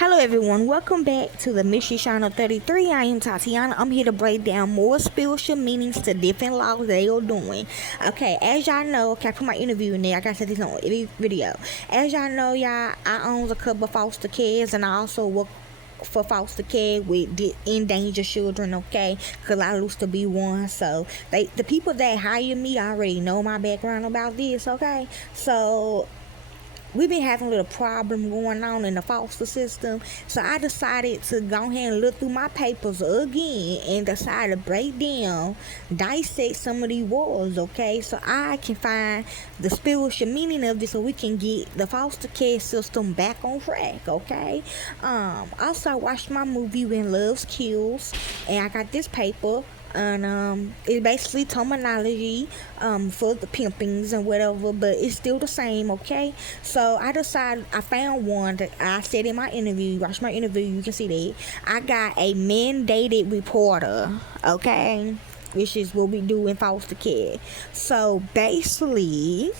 Hello everyone, welcome back to the Mystery Channel 33. I am Tatiana. I'm here to break down more spiritual meanings to different laws they are doing. Okay, as y'all know, I put my interview in there. I gotta say this on every video. As y'all know, I own a couple of foster kids and I also work for foster care with the endangered children, okay? Because I used to be one. So the people that hire me already know my background about this, okay? So we've been having a little problem going on in the foster system, so I decided to go ahead and look through my papers again and decide to break down, dissect some of these words, okay, so I can find the spiritual meaning of this so we can get the foster care system back on track, okay. Also I watched my movie When Love Kills, and I got this paper, and it's basically terminology for the pimpings and whatever, but it's still the same, okay? So I found one that I said in my interview. Watch my interview, you can see that I got a mandated reporter, okay, which is what we do in foster care. So basically,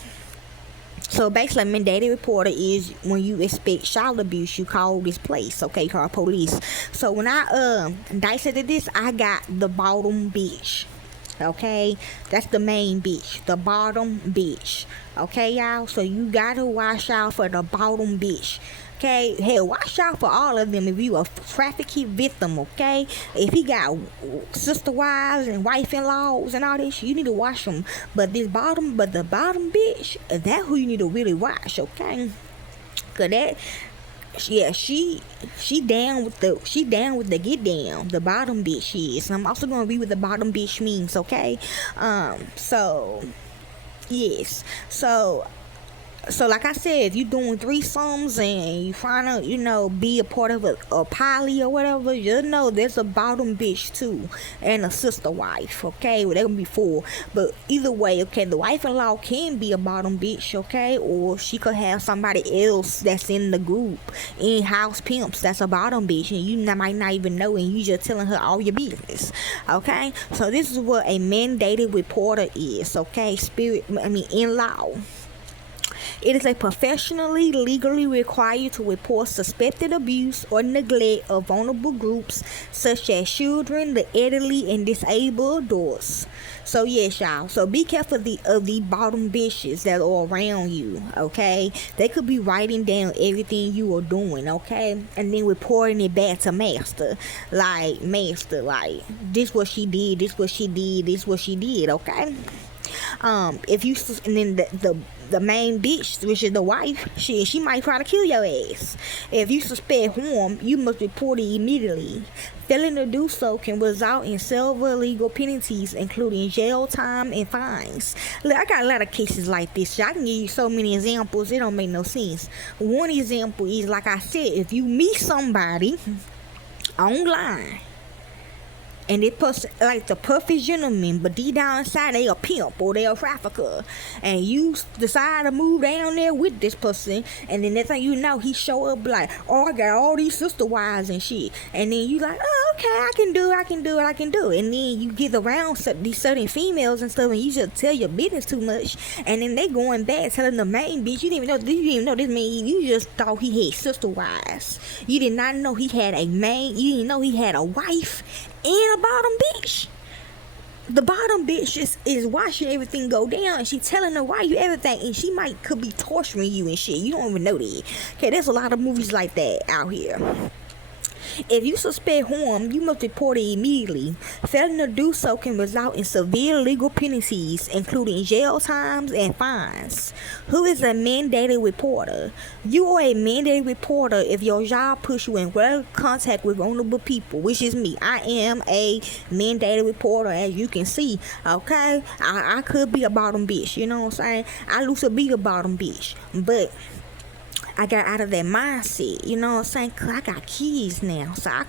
a mandated reporter is when you expect child abuse, you call this place, okay, call police. So when I dissected this, I got the bottom bitch, okay, that's the main bitch, the bottom bitch, okay, y'all. So you gotta watch out for the bottom bitch. Okay, hey, watch out for all of them if you a trafficking victim, okay? If he got sister wives and wife-in-laws and all this, you need to watch them. But the bottom bitch, that who you need to really watch, okay? Cause that, yeah, she down with the get down. The bottom bitch is. I'm also gonna read what the bottom bitch means, okay? So yes, so like I said, if you're doing threesomes and you trying to, be a part of a poly or whatever, just know there's a bottom bitch too, and a sister wife, okay? Well, they're gonna be four, but either way, okay, the wife-in-law can be a bottom bitch, okay? Or she could have somebody else that's in the group, in-house pimps, that's a bottom bitch, and you might not even know, and you just telling her all your business, okay? So this is what a mandated reporter is, okay? In law. It is a professionally legally required to report suspected abuse or neglect of vulnerable groups such as children, the elderly, and disabled adults. So yes, y'all. So be careful of the bottom bitches that are around you, okay? They could be writing down everything you are doing, okay? And then reporting it back to master. Like, this what she did, this what she did, this what she did, okay? If you and then the main bitch, which is the wife, she might try to kill your ass. If you suspect harm, you must report it immediately. Failing to do so can result in several legal penalties, including jail time and fines. Look, I got a lot of cases like this. I can give you so many examples, it don't make no sense. One example is, like I said, if you meet somebody online, and this person like the perfect gentleman, but deep down inside they a pimp or they a trafficker, and you decide to move down there with this person, and then next thing you know, he show up like, oh, I got all these sister wives and shit, and then you like, oh, okay, I can do it, and then you get around these certain females and stuff, and you just tell your business too much, and then they going back telling the main bitch, you didn't even know this man, you just thought he had sister wives, you did not know he had a man, you didn't know he had a wife and a bottom bitch. The bottom bitch is watching everything go down, and she telling her why you everything, and she could be torturing you and shit. You don't even know that. Okay, there's a lot of movies like that out here. If you suspect harm, you must report it immediately. Failing to do so can result in severe legal penalties, including jail times and fines. Who is a mandated reporter? You are a mandated reporter if your job puts you in regular contact with vulnerable people, which is me. I am a mandated reporter, as you can see, okay? I could be a bottom bitch, you know what I'm saying? I used to be a bottom bitch, but I got out of that mindset, you know what I'm saying? Cause I got kids now, so I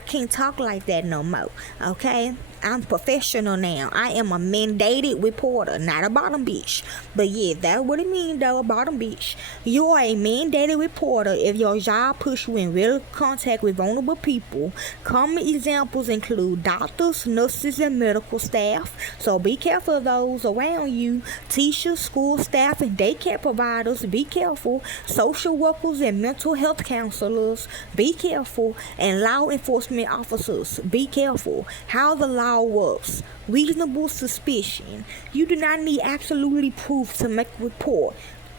can't talk like that no more, okay? I'm professional now. I am a mandated reporter, not a bottom bitch. But yeah, that's what it means though, a bottom bitch. You are a mandated reporter if your job puts you in real contact with vulnerable people. Common examples include doctors, nurses, and medical staff. So be careful of those around you. Teachers, school staff, and daycare providers, be careful. Social workers and mental health counselors, be careful. And law enforcement officers, be careful. How the law works. Reasonable suspicion. You do not need absolutely proof to make a report.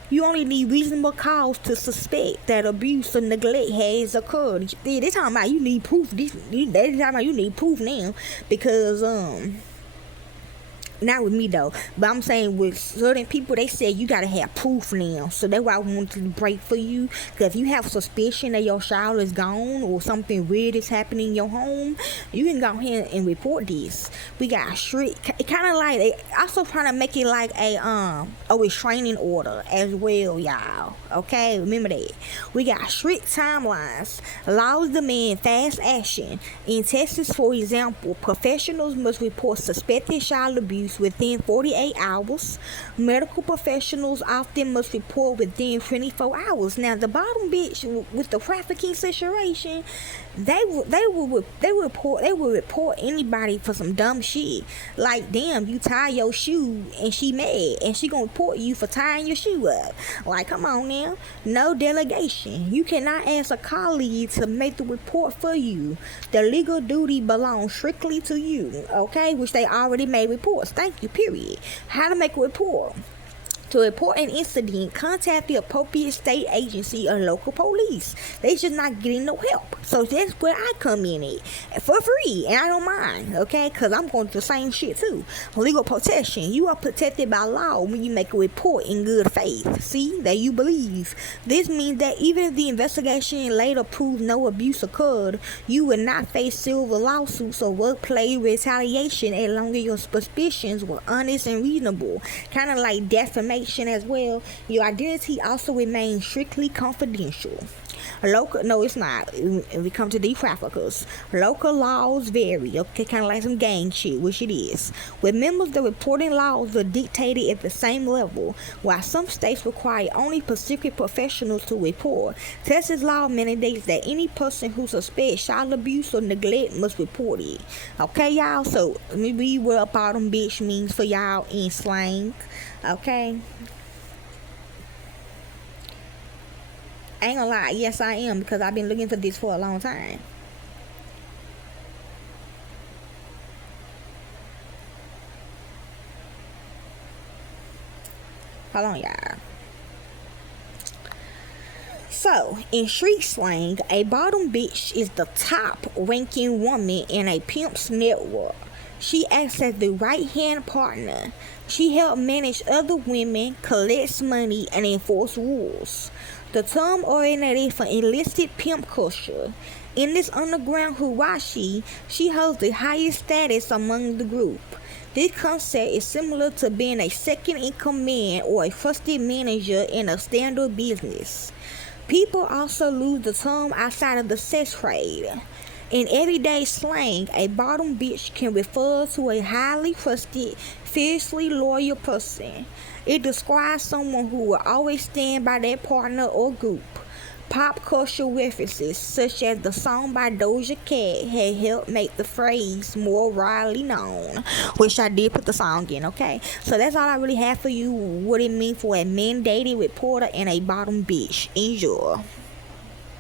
You only need reasonable cause to suspect that abuse or neglect has occurred. They're talking about you need proof. They're talking about you need proof now because not with me though, but I'm saying with certain people, they say you gotta have proof now. So that's why I wanted to break for you. Because if you have suspicion that your child is gone or something weird is happening in your home, you can go ahead and report this. We got strict, it kind of like they also trying to make it like a restraining order as well, y'all. Okay, remember that. We got strict timelines. Laws demand fast action. In Texas, for example, professionals must report suspected child abuse within 48 hours. Medical professionals often must report within 24 hours. Now, the bottom bitch with the trafficking situation, they will report anybody for some dumb shit. Like, damn, you tie your shoe and she mad and she gonna report you for tying your shoe up. Like, come on now. No delegation. You cannot ask a colleague to make the report for you. The legal duty belongs strictly to you, okay? Which they already made reports. Thank you, period. How to make a report. To report an incident, contact the appropriate state agency or local police. They just not getting no help. So that's where I come in at. For free. And I don't mind, okay? Because I'm going through the same shit too. Legal protection. You are protected by law when you make a report in good faith. See? That you believe. This means that even if the investigation later proves no abuse occurred, you will not face civil lawsuits or workplace retaliation as long as your suspicions were honest and reasonable. Kind of like defamation as well. Your identity also remains strictly confidential. No, it's not. If we come to these traffickers, local laws vary. Okay, kind of like some gang shit, which it is. Remember, the reporting laws are dictated at the same level. While some states require only specific professionals to report, Texas law mandates that any person who suspects child abuse or neglect must report it. Okay, y'all. So let me read what a bottom bitch means for y'all in slang. Okay. I ain't gonna lie, yes I am, because I've been looking for this for a long time. Hold on, y'all. So, in street slang, a bottom bitch is the top ranking woman in a pimp's network. She acts as the right-hand partner. She helps manage other women, collects money, and enforce rules. The term originated from enlisted pimp culture. In this underground hierarchy, she holds the highest status among the group. This concept is similar to being a second in command or a trusted manager in a standard business. People also use the term outside of the sex trade. In everyday slang, a bottom bitch can refer to a highly trusted, fiercely loyal person. It describes someone who will always stand by their partner or group. Pop culture references such as the song by Doja Cat had helped make the phrase more widely known, which I did put the song in, okay? So that's all I really have for you, what it means for a mandated reporter and a bottom bitch. Enjoy.